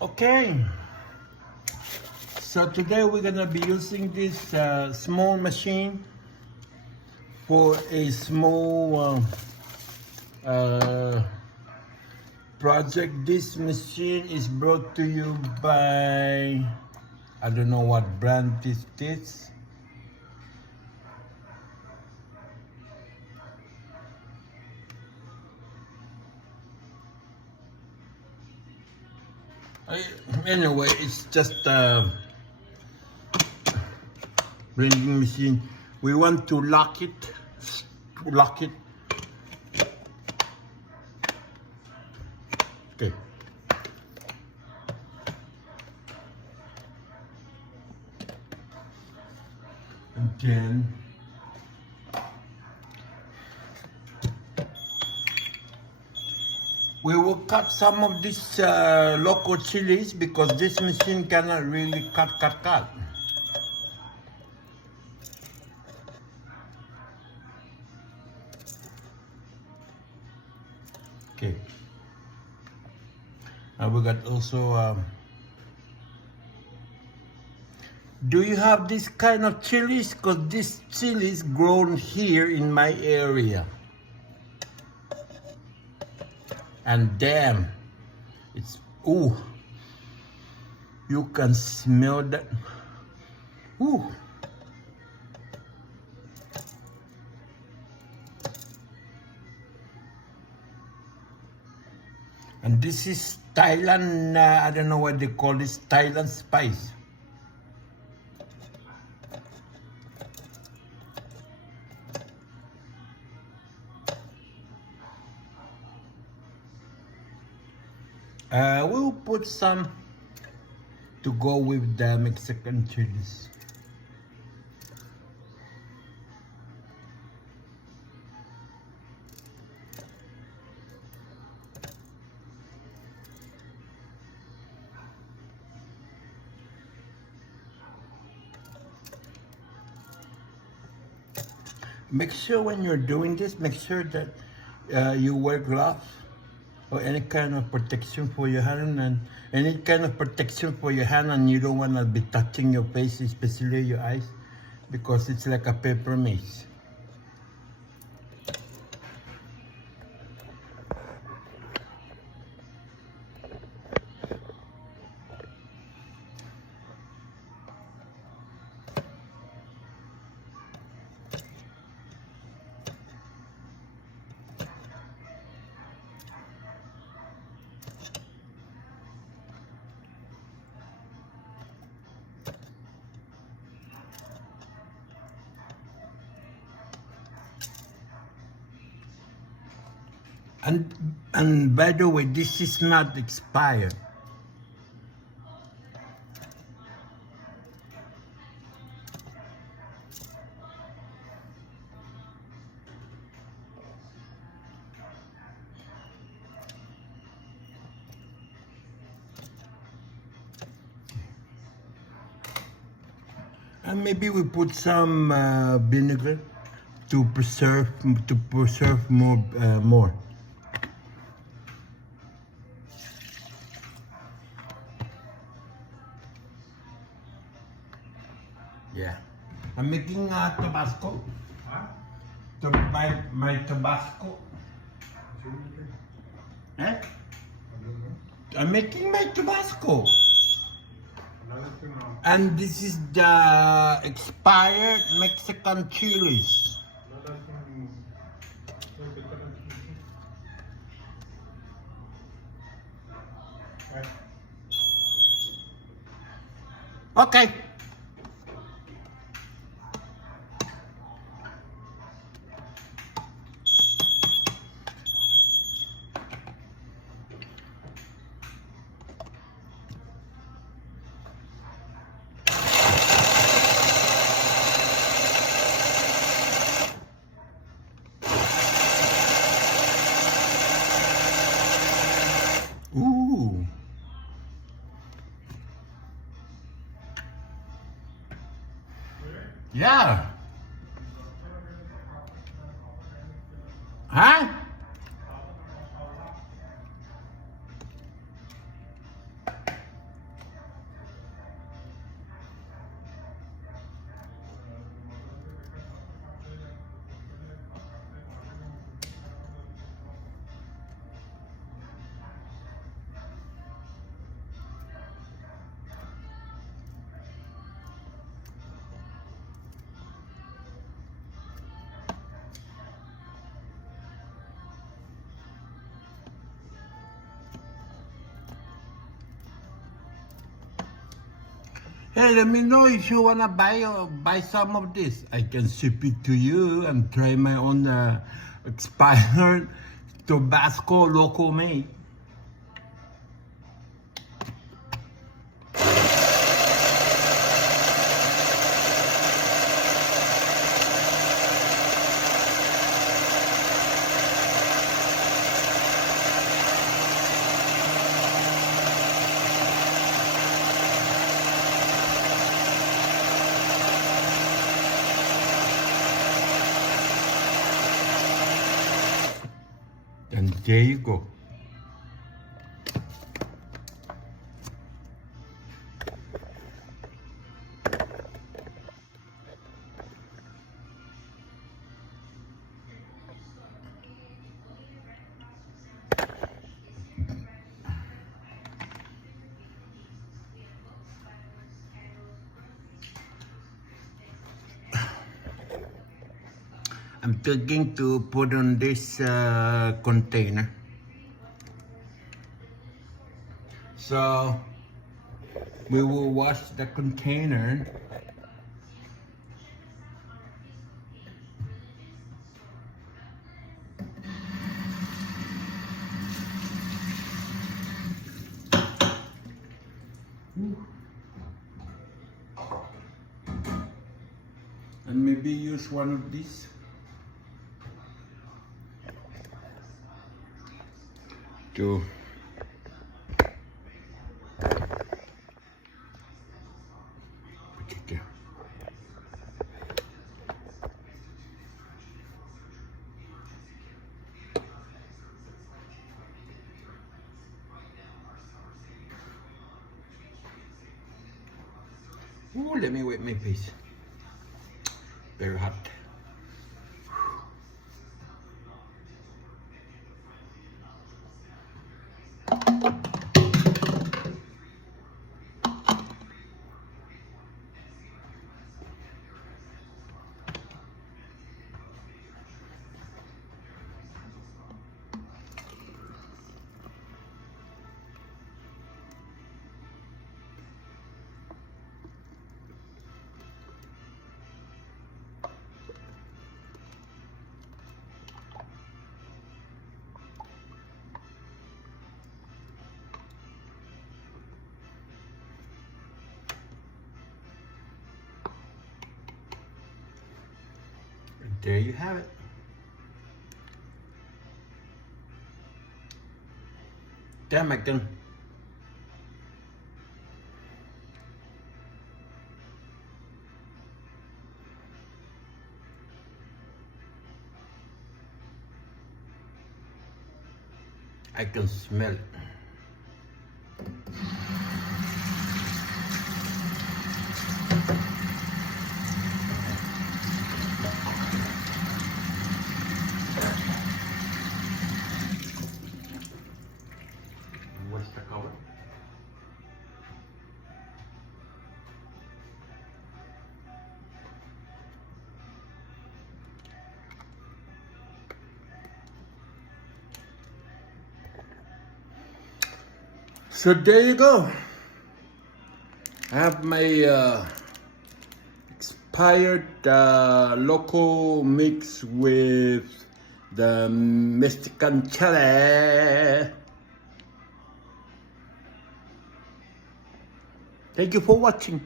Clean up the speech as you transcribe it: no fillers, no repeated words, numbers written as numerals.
Okay, so today we're gonna be using this small machine for a small project. This machine is brought to you by, I don't know what brand this is. Anyway, it's just a blending machine. We want to lock it. Okay. And then we will cut some of these local chilies because this machine cannot really cut. Okay. And we got also, do you have this kind of chilies? Because this chilies grown here in my area. And damn, it's, ooh, you can smell that. Ooh. And this is Thailand, I don't know what they call this, Thailand spice. We'll put some to go with the Mexican chilies. Make sure when you're doing this, make sure that you wear gloves or any kind of protection for your hand, and any kind of protection for your hand, and you don't want to be touching your face, especially your eyes, because it's like a paper maze. And by the way, this is not expired. And maybe we put some vinegar to preserve more. Yeah, I'm making Tabasco. Huh? My Tabasco. Eh? I'm making my Tabasco. And this is the expired Mexican chilies. Okay. Ooh. Yeah. Huh? Hey, let me know if you wanna buy some of this. I can ship it to you and try my own expired Tabasco local made. And there you go. I'm thinking to put on this container. So we will wash the container. And maybe use one of these. To okay. Ooh, let me wet my face. Very hot. There you have it. Damn, I can. I can smell it. What's the cover? So there you go. I have my expired local mix with the Mexican chile. Thank you for watching.